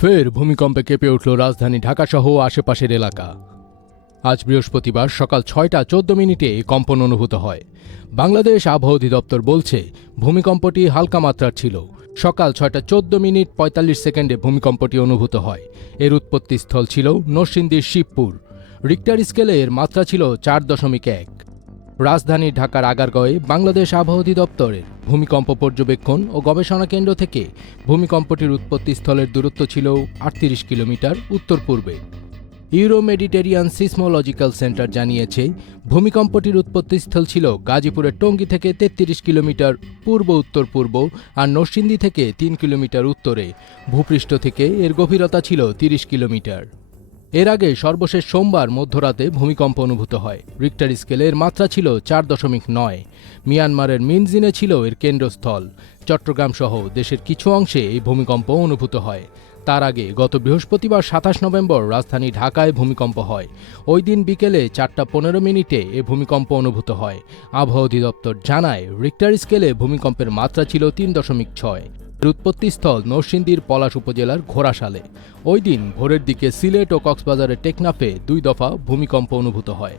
ফের ভূমিকম্পে কেঁপে উঠল রাজধানী ঢাকাসহ আশেপাশের এলাকা। আজ বৃহস্পতিবার সকাল ছয়টা চোদ্দ মিনিটে কম্পন অনুভূত হয়। বাংলাদেশ আবহাওয়া অধিদপ্তর বলছে, ভূমিকম্পটি হালকা মাত্রার ছিল। সকাল ছয়টা চোদ্দ মিনিট পঁয়তাল্লিশ সেকেন্ডে ভূমিকম্পটি অনুভূত হয়। এর উৎপত্তিস্থল ছিল নরসিংদীর শিবপুর। রিক্টার স্কেলে এর মাত্রা ছিল চার দশমিক এক। রাজধানী ঢাকার আগারগাঁওয়ে বাংলাদেশ আবহাওয়া অধিদপ্তরের ভূমিকম্প পর্যবেক্ষণ ও গবেষণা কেন্দ্র থেকে ভূমিকম্পটির উৎপত্তিস্থলের দূরত্ব ছিল আটত্রিশ কিলোমিটার উত্তর পূর্বে। ইউরো মেডিটেরিয়ান সিসমোলজিক্যাল সেন্টার জানিয়েছে, ভূমিকম্পটির উৎপত্তিস্থল ছিল গাজীপুরের টঙ্গী থেকে তেত্রিশ কিলোমিটার পূর্ব উত্তর পূর্ব আর নরসিংদী থেকে তিন কিলোমিটার উত্তরে। ভূপৃষ্ঠ থেকে এর গভীরতা ছিল তিরিশ কিলোমিটার। এর আগে সর্বশেষ সোমবার মধ্যরাতে ভূমিকম্প অনুভূত হয়। রিক্টার স্কেলের মাত্রা ছিল চার দশমিক নয়। মিয়ানমারের মিনজিনে ছিল এর কেন্দ্রস্থল। চট্টগ্রাম সহ দেশের কিছু অংশে এই ভূমিকম্প অনুভূত হয়। তার আগে গত বৃহস্পতিবার সাতাশ নভেম্বর রাজধানী ঢাকায় ভূমিকম্প হয়। ওই দিন বিকেলে চারটা পনেরো মিনিটে এ ভূমিকম্প অনুভূত হয়। আবহাওয়া অধিদপ্তর জানায় রিক্টার স্কেলে ভূমিকম্পের মাত্রা ছিল তিন দশমিক ছয়। উৎপত্তিস্থল নরসিংদীর পলাশ উপজেলার ঘোড়াশালে। ওই দিন ভোরের দিকে সিলেট ও কক্সবাজারের টেকনাফে দুই দফা ভূমিকম্প অনুভূত হয়।